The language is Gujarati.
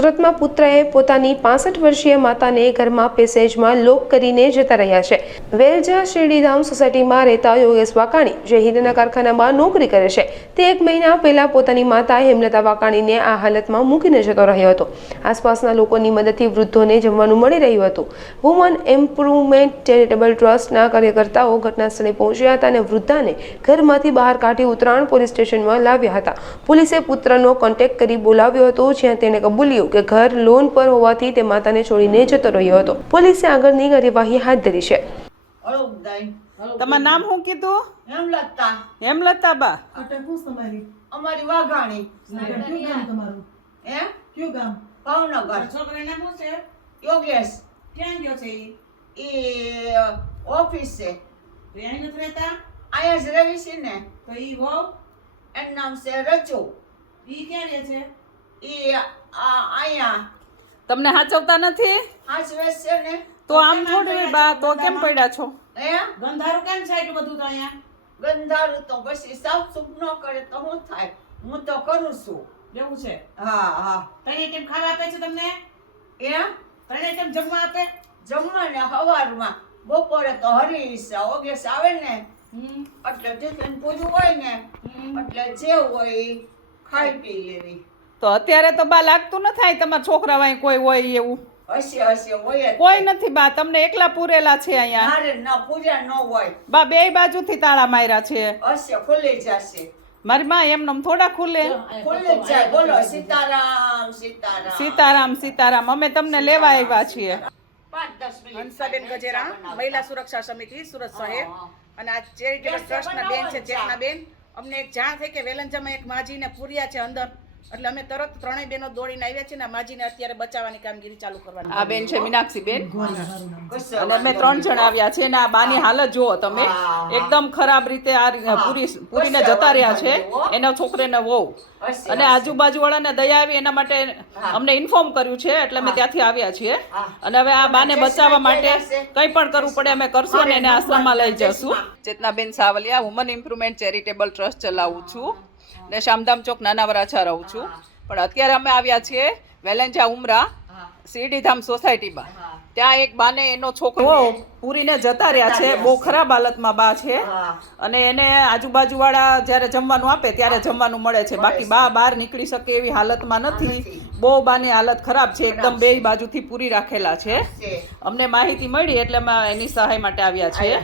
સુરતમાં પુત્રએ પોતાની પાસઠ વર્ષીય માતાને ઘરમાં પેસેજમાં લોક કરીને જતા રહ્યા છે. વેલજા શિરડીધામ સોસાયટીમાં રહેતા યોગેશ વાકાણી જે હીરના કારખાનામાં નોકરી કરે છે. તે એક મહિના પહેલા પોતાની માતા હેમલતા વાકાણીને આ હાલતમાં મૂકીને જતો રહ્યો હતો. આસપાસના લોકોની મદદથી વૃદ્ધોને જમવાનું મળી રહ્યું હતું. વુમન એમ્પ્રુવમેન્ટ ચેરિટેબલ ટ્રસ્ટના કાર્યકર્તાઓ ઘટનાસ્થળે પહોંચ્યા હતા અને વૃદ્ધાને ઘરમાંથી બહાર કાઢી ઉત્તરાયણ પોલીસ સ્ટેશનમાં લાવ્યા હતા. પોલીસે પુત્રનો કોન્ટેક્ટ કરી બોલાવ્યો હતો, જ્યાં તેણે કબૂલ્યું કે ઘર લોન પર હોવાથી તે માતાને છોડીને જતો રહ્યો હતો. પોલીસે આગળની કાર્યવાહી હાથ ધરી છે. તમારું નામ શું કીધું? હેમલતા. હેમલતા બા. અટક હું તમારી અમારી વાઘાણી. કયું ગામ તમારું. હે? કયું ગામ? ભાવનગર. છોકરાના શું છે? યોગેશ. ક્યાં ગયો છે એ ઓફિસ છે. રેણી નથી રહેતા? અહીંયા જ રહી છે ને. તો એ વહુ? એનું નામ છે રચુ એ ક્યાં રહે છે? એ અહીંયા. તમને હાચવતા નથી? હાચવે છે ને. તો આમ થોડી બા તો કેમ પડ્યા છો? હે? ગંધારું કેમ છે એટલું બધું તો અહીંયા? ગંધારું તો પછી સાફ સુખ ન કરે તો શું થાય? હું તો કરું છું. એવું છે? હા હા. તને ટાઈમ ખાવા આપે છે તમને? એ તને ટાઈમ જમવા આપે? જમવાને સવારમાં બપોરે તો હરીશ ઓગેસ આવે ને હમ. એટલે ટિફિન પૂરું હોય ને એટલે જે હોય ખાઈ પી લેવી. તો અત્યારે તો બા લાગતું ન થાય તમારા છોકરા વાય કોઈ હોય એવું. કોઈ નથી બા તમને એકલા પૂરેલા છે અહીંયા. મારે ના પૂજા ન હોય. બા બે બાજુથી તાળા માર્યા છે. ખુલી જશે મારી માં એમને થોડા ખુલે. ખુલી જ જાય. બોલો સીતારામ સીતારામ. સીતારામ સીતારામ અમે તમને લેવા આવ્યા છીએ. હંસાબેન ગજેરા મહિલા સુરક્ષા સમિતિ સુરત શહેર. અને આ ચેરિટેબલ ટ્રસ્ટના બેન છે ચેતનાબેન અમને એક જાણ થઈ કે વેલંજામાં એક માજીને પૂર્યા છે અંદર. એટલે અમે તરત ત્રણેય બેનો દોડીને આવ્યા છીએ ને માજીને અત્યારે બચાવવાની કામગીરી ચાલુ કરવાની. આ બેન છે મીનાક્ષી બેન અને અમે ત્રણ જણ આવ્યા છે ને આ બાની હાલત જુઓ તમે. એકદમ ખરાબ રીતે આ પૂરી પૂરીને જતા રહ્યા છે. એના છોકરાને વહુ. અને આજુબાજુ વાળાને દયા આવી એના માટે અમને ઇન્ફોર્મ કર્યું છે એટલે અમે ત્યાંથી આવ્યા છીએ. અને હવે આ બાને બચાવવા માટે કંઈ પણ કરવું પડે અમે કરશું અને એને આશ્રમમાં લઈ જશું. Chetnaben Savaliya woman improvement charitable trust ચલાવું છું. ને શામધામ ચોક નાના વરાછા રહું છું. પણ અત્યારે અમે આવ્યા છીએ વેલેન્જા ઉમરા શિરડીધામ સોસાયટીમાં. ત્યાં એક બાને એનો છોકરો પૂરીને જતા રહ્યા છે. બહુ ખરાબ હાલતમાં બા છે. અને એને આજુબાજુ વાળા જ્યારે જમવાનું આપે ત્યારે જમવાનું મળે છે. બાકી બા બહાર નીકળી શકે એવી હાલતમાં નથી. બહુ બાની હાલત ખરાબ છે. એકદમ બે બાજુથી પૂરી રાખેલા છે. અમને માહિતી મળી એટલે અમે એની સહાય માટે આવ્યા છીએ.